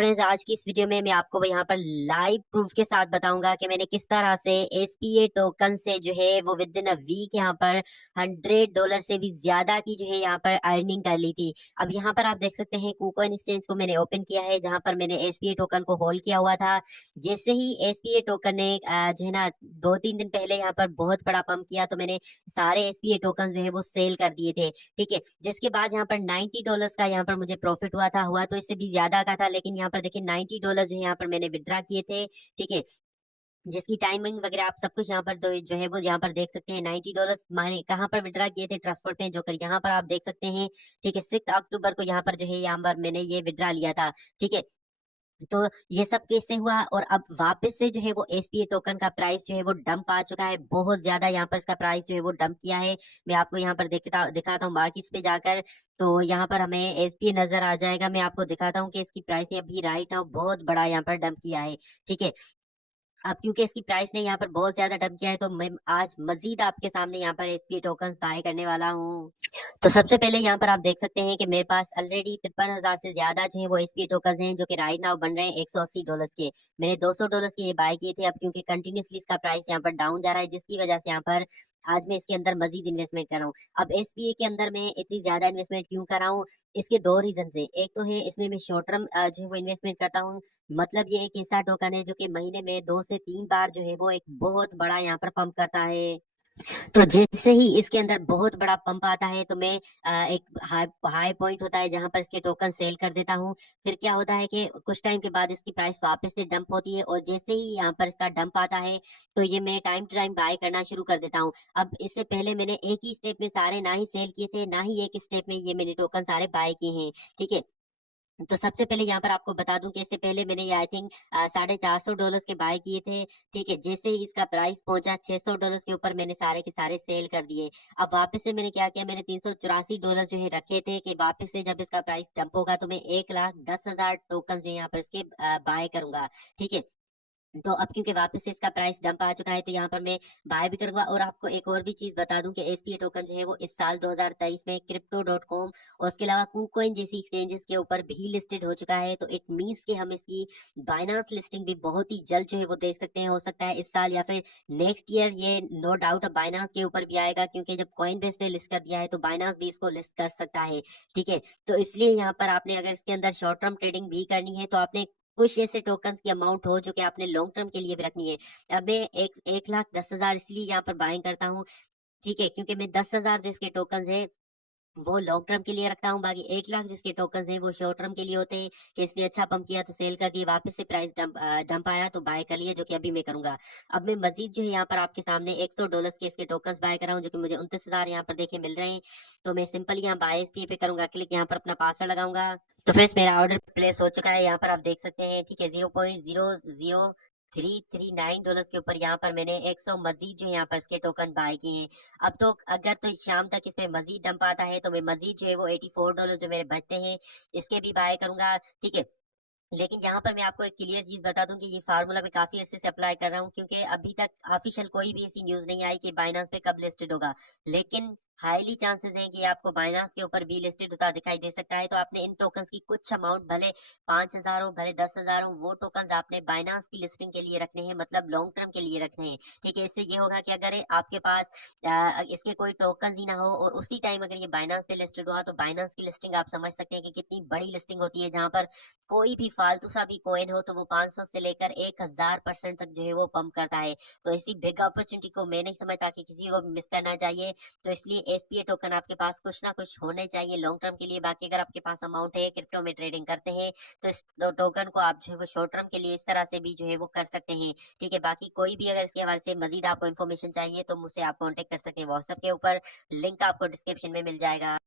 Friends, आज की इस वीडियो में मैं आपको यहाँ पर लाइव प्रूफ के साथ बताऊंगा कि मैंने किस तरह से एसपीए टोकन से जो है वो विद इन अ वीक यहाँ पर $100 से भी ज्यादा की जो है यहाँ पर अर्निंग कर ली थी। अब यहाँ पर आप देख सकते हैं KuCoin एक्सचेंज को मैंने ओपन किया है, जहां पर मैंने एसपीए टोकन को होल्ड किया हुआ था। जैसे ही एसपीए टोकन ने जो है ना 2-3 दिन पहले यहाँ पर बहुत बड़ा पंप किया, तो मैंने सारे एसपीए टोकन जो है वो सेल कर दिए थे। ठीक है, जिसके बाद यहाँ पर $90 का यहाँ पर मुझे प्रॉफिट हुआ तो इससे भी ज्यादा का था, लेकिन यहाँ पर देखिए $90 जो है यहाँ पर मैंने विड्रा किए थे। ठीक है, जिसकी टाइमिंग वगैरह आप सब कुछ यहाँ पर जो है वो यहाँ पर देख सकते हैं। $90 मैंने कहाँ पर विड्रा किए थे, ट्रांसपोर्ट में, जो कर यहाँ पर आप देख सकते हैं। ठीक है, 6 अक्टूबर को यहाँ पर जो है यहाँ पर मैंने ये विड्रा लिया था। ठीक है, तो ये सब कैसे हुआ, और अब वापस से जो है वो एसपीए टोकन का प्राइस जो है वो डंप आ चुका है, बहुत ज्यादा यहाँ पर इसका प्राइस जो है वो डंप किया है। मैं आपको यहाँ पर दिखाता हूँ मार्केट्स पे जाकर, तो यहाँ पर हमें एसपीए नजर आ जाएगा। मैं आपको दिखाता हूँ कि इसकी प्राइस ने अभी राइट नाउ बहुत बड़ा यहाँ पर डंप किया है। ठीक है, अब क्योंकि इसकी प्राइस ने यहाँ पर बहुत ज्यादा डंप किया है, तो मैं आज मजीद आपके सामने यहाँ पर एसपीए टोकन बाय करने वाला हूँ। तो सबसे पहले यहाँ पर आप देख सकते हैं कि मेरे पास ऑलरेडी 53,000 से ज्यादा जो है वो एसपीए टोकन हैं, जो कि राइट नाउ बन रहे हैं $180 के। मैंने $200 के ये बाय किए थे। अब क्योंकि कंटिन्यूसली इसका प्राइस यहाँ पर डाउन जा रहा है, जिसकी वजह से यहाँ पर आज मैं इसके अंदर मजीद इन्वेस्टमेंट कर रहा हूँ। अब एसपीए के अंदर मैं इतनी ज्यादा इन्वेस्टमेंट क्यों कर रहा हूँ, इसके दो रीजन है। एक तो है इसमें मैं शॉर्ट टर्म जो है वो इन्वेस्टमेंट करता हूँ। मतलब ये एक ऐसा टोकन है जो कि महीने में 2 से 3 बार जो है वो एक बहुत बड़ा यहाँ पर पंप करता है। तो जैसे ही इसके अंदर बहुत बड़ा पंप आता है, तो मैं एक हाई हाई पॉइंट होता है जहां पर इसके टोकन सेल कर देता हूं। फिर क्या होता है कि कुछ टाइम के बाद इसकी प्राइस वापस से डंप होती है, और जैसे ही यहाँ पर इसका डंप आता है, तो ये मैं टाइम टू टाइम बाय करना शुरू कर देता हूँ। अब इससे पहले मैंने एक ही स्टेप में सारे ना ही सेल किए थे, ना ही एक स्टेप में ये मैंने टोकन सारे बाय किए हैं। ठीक है, तो सबसे पहले यहाँ पर आपको बता दूं कि इससे पहले मैंने ये आई थिंक $450 के बाय किए थे। ठीक है, जैसे ही इसका प्राइस पहुंचा $600 के ऊपर, मैंने सारे के सारे सेल कर दिए। अब वापस से मैंने क्या किया, मैंने $384 जो है रखे थे कि वापस से जब इसका प्राइस डंप होगा तो मैं 1,10,000 टोकन जो है यहाँ पर इसके बाय करूंगा। ठीक है, तो अब क्योंकि वापस से इसका प्राइस डंप आ चुका है, तो यहाँ पर मैं बाय भी करूंगा। और आपको एक और भी चीज बता दूं कि एसपीए टोकन जो है वो इस साल 2023 में crypto.com और उसके अलावा KuCoin जैसी एक्सचेंजेस के ऊपर भी लिस्टेड हो चुका है। तो इट मीन्स कि हम इसकी बाइनांस लिस्टिंग भी बहुत ही जल्द जो है वो देख सकते हैं। हो सकता है इस साल या फिर नेक्स्ट ईयर, ये नो डाउट अब बाइनांस के ऊपर भी आएगा, क्योंकि जब कॉइन बेस ने लिस्ट कर दिया है तो बाइनांस भी इसको लिस्ट कर सकता है। ठीक है, तो इसलिए यहाँ पर आपने अगर इसके अंदर शॉर्ट टर्म ट्रेडिंग भी करनी है, तो आपने कुछ ऐसे टोकन्स की अमाउंट हो जो कि आपने लॉन्ग टर्म के लिए भी रखनी है। अब मैं 1,10,000 इसलिए यहाँ पर बाइंग करता हूँ। ठीक है, क्योंकि मैं 10,000 जो इसके टोकन्स है वो लॉन्ग टर्म के लिए रखता हूँ, बाकी 1 लाख जिसके टोकन हैं वो शॉर्ट टर्म के लिए होते हैं, कि इसने अच्छा पंप किया तो सेल कर दिए, वापस से प्राइस डंप आया तो बाय कर लिए, जो कि अभी मैं करूंगा। अब मैं मजीद जो है यहाँ पर आपके सामने $100 के इसके टोकन बाय कर रहा हूँ, जो कि मुझे 29,000 यहाँ पर देखे मिल रहे हैं। तो मैं सिंपल यहाँ बाय पे करूंगा क्लिक, यहाँ पर अपना पासवर्ड लगाऊंगा। तो फ्रेंड्स, मेरा ऑर्डर प्लेस हो चुका है, यहाँ पर आप देख सकते हैं। ठीक है, 0.00339 के ऊपर यहाँ पर मैंने 100 मजीद जो है यहाँ पर इसके टोकन बाय किए हैं। अब तो अगर तो शाम तक इसमें मजीद डंप आता है, तो मैं मजीद जो है वो $84 जो मेरे बचते हैं इसके भी बाय करूंगा। ठीक है, लेकिन यहाँ पर मैं आपको एक क्लियर चीज बता दूं कि ये फार्मूला मैं काफी अरसे से अप्लाई कर रहा हूँ, क्योंकि अभी तक ऑफिशियल कोई भी ऐसी न्यूज नहीं आई कि बाइनांस पे कब लिस्टेड होगा। लेकिन हाईली चांसेस हैं कि आपको बाइनांस के ऊपर भी लिस्टेड होता दिखाई दे सकता है। तो आपने इन टोकन्स की कुछ अमाउंट, भले 5,000 हो भले 10,000 हो, वो टोकन्स आपने बाइनांस की लिस्टिंग के लिए रखने हैं, मतलब लॉन्ग टर्म के लिए रखने हैं। ठीक है, इससे ये होगा कि अगर आपके पास इसके कोई टोकन ही ना हो और उसी टाइम अगर ये बाइनांस पे लिस्टेड हुआ, तो बाइनांस की लिस्टिंग आप समझ सकते हैं कि कितनी बड़ी लिस्टिंग होती है, जहां पर कोई भी फालतू सा भी कॉइन हो तो वो 500 से लेकर 1,000% तक जो है वो पंप करता है। तो ऐसी बिग अपॉर्चुनिटी को मैं नहीं समझता कि किसी को मिस करना चाहिए। तो इसलिए एसपीए टोकन आपके पास कुछ ना कुछ होने चाहिए लॉन्ग टर्म के लिए। बाकी अगर आपके पास अमाउंट है, क्रिप्टो में ट्रेडिंग करते हैं, तो इस टोकन को आप जो है वो शॉर्ट टर्म के लिए इस तरह से भी जो है वो कर सकते हैं। ठीक है, बाकी कोई भी अगर इसके हवाले से मजीद आपको इन्फॉर्मेशन चाहिए, तो मुझसे आप कॉन्टेक्ट कर सकते हैं व्हाट्सएप के ऊपर, लिंक आपको डिस्क्रिप्शन में मिल जाएगा।